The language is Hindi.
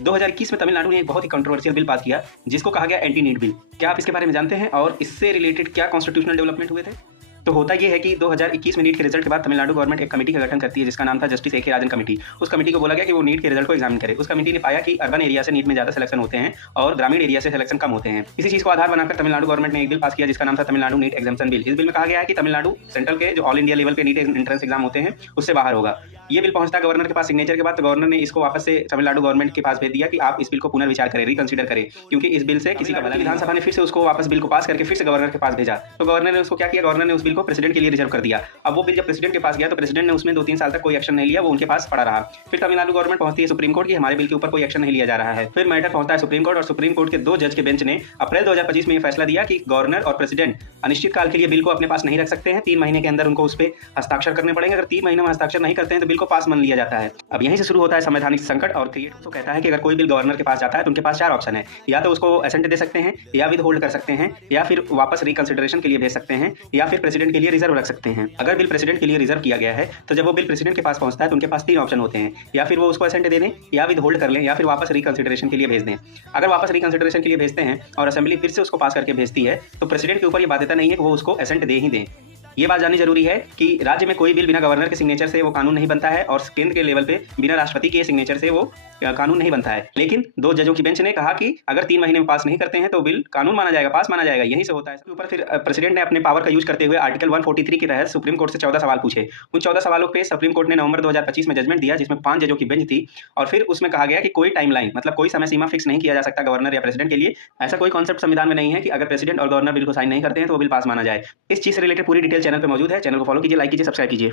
2021 में तमिलनाडु ने एक बहुत ही कंट्रोवर्शियल बिल पास किया जिसको कहा गया एंटी नीट बिल। क्या आप इसके बारे में जानते हैं और इससे रिलेटेड क्या कॉन्स्टिट्यूशनल डेवलपमेंट हुए थे? तो होता ये है कि 2021 में नीट के रिजल्ट के बाद तमिलनाडु गवर्नमेंट एक कमेटी का गठन करती है जिसका नाम था जस्टिस ए के राजन कमेटी। उस कमेटी को बोला गया कि वो नीट के रिजल्ट को एग्जामिन करे। उस कमेटी ने पाया कि अर्बन एरिया से नीट में ज्यादा सिलेक्शन होते हैं और ग्रामीण एरिया से सिलेक्शन कम होते हैं। इसी चीज को आधार बनाकर तमिलनाडु गवर्नमेंट ने एक बिल पास किया जिसका नाम था तमिलनाडु नीट एग्जाम्पशन बिल। इस बिल में कहा गया है कि तमिलनाडु सेंट्रल के जो ऑल इंडिया लेवल पे नीट एंट्रेंस एग्जाम होते हैं उससे बाहर होगा। ये बिल पहुंचता गवर्नर के पास सिग्नेचर के बाद तो गवर्नर ने इसको वापस से तमिलनाडु गवर्नमेंट के पास भेज दिया कि आप इस बिल को पुनर्विचार करें, रिकंसीडर करें, क्योंकि इस बिल से किसी का भला। विधानसभा ने फिर से उसको वापस बिल को पास करके फिर से गवर्नर के पास भेजा। तो गवर्नर ने उसको क्या किया, गवर्नर ने उस बिल को प्रेसिडेंट के लिए रिजर्व कर दिया। अब वो बिल जब प्रेसिडेंट के पास गया तो प्रेसिडेंट ने उसमें 2-3 साल तक कोई एक्शन नहीं लिया, वो उनके पास पड़ा रहा। फिर तमिलनाडु गवर्नमेंट पहुंचती है सुप्रीम कोर्ट की हमारे बिल के ऊपर कोई एक्शन नहीं लिया जा रहा है। फिर मैटर पहुंचता है सुप्रीम कोर्ट और सुप्रीम कोर्ट के 2 जज के बेंच ने अप्रैल 2025 में यह फैसला दिया कि गवर्नर और प्रेसिडेंट अनिश्चित काल के लिए बिल को अपने पास नहीं रख सकते हैं। 3 महीने के अंदर उनको उस पर हस्ताक्षर करने पड़ेंगे। अगर 3 महीने में हस्ताक्षर नहीं करते हैं तो बिल को पास मान लिया जाता है। अब यहीं से शुरू होता है संवैधानिक संकट और क्रिएट। तो कहता है कि अगर कोई बिल गवर्नर के पास जाता है तो उनके पास 4 ऑप्शन है, या तो उसको असेंट दे सकते हैं, या विद होल्ड कर सकते हैं, या फिर वापस रिकंसिडरेशन के लिए भेज सकते हैं, या फिर प्रेसिडेंट के लिए रिजर्व रख सकते हैं। अगर बिल प्रेसिडेंट के लिए रिजर्व किया गया है तो जब वो बिल प्रेसिडेंट के पास पहुंचता है तो उनके पास 3 ऑप्शन होते हैं, या फिर वो उसको असेंट दे दें, या विद होल्ड कर लें, या फिर वापस रिकंसिडरेशन के लिए भेज दें। अगर वापस रिकंसिडरेशन के लिए भेजते हैं और असेंबली फिर से उसको पास करके भेजती है तो प्रेसिडेंट के ऊपर ये बाध्यता नहीं है कि वो उसको असेंट दे ही दें। ये बात जाननी जरूरी है कि राज्य में कोई बिल बिना गवर्नर के सिग्नेचर से वो कानून नहीं बनता है और केंद्र के लेवल पे बिना राष्ट्रपति के सिग्नेचर से वो कानून नहीं बनता है। लेकिन 2 जजों की बेंच ने कहा कि अगर 3 महीने में पास नहीं करते हैं तो बिल कानून माना जाएगा, पास माना जाएगा। यहीं से होता है। इसके ऊपर फिर प्रेसिडेंट ने अपने पावर का यूज करते हुए आर्टिकल 143 के तहत सुप्रीम कोर्ट से 14 सवाल पूछे। उन 14 सवालों पे सुप्रीम कोर्ट ने नवंबर 2025 में जजमेंट दिया जिसमें 5 जजों की बेंच थी और फिर उसमें कहा गया कि कोई टाइमलाइन मतलब कोई समय सीमा फिक्स नहीं किया जा सकता गवर्नर या प्रेसिडेंट के लिए। ऐसा कोई कॉन्सेप्ट संविधान में नहीं है कि अगर प्रेसिडेंट और गवर्नर बिल को साइन नहीं करते हैं तो वो बिल पास माना जाए। इस चीज से रिलेटेड पूरी डिटेल चैनल पर मौजूद है। चैनल को फॉलो कीजिए, लाइक कीजिए, सब्सक्राइब कीजिए।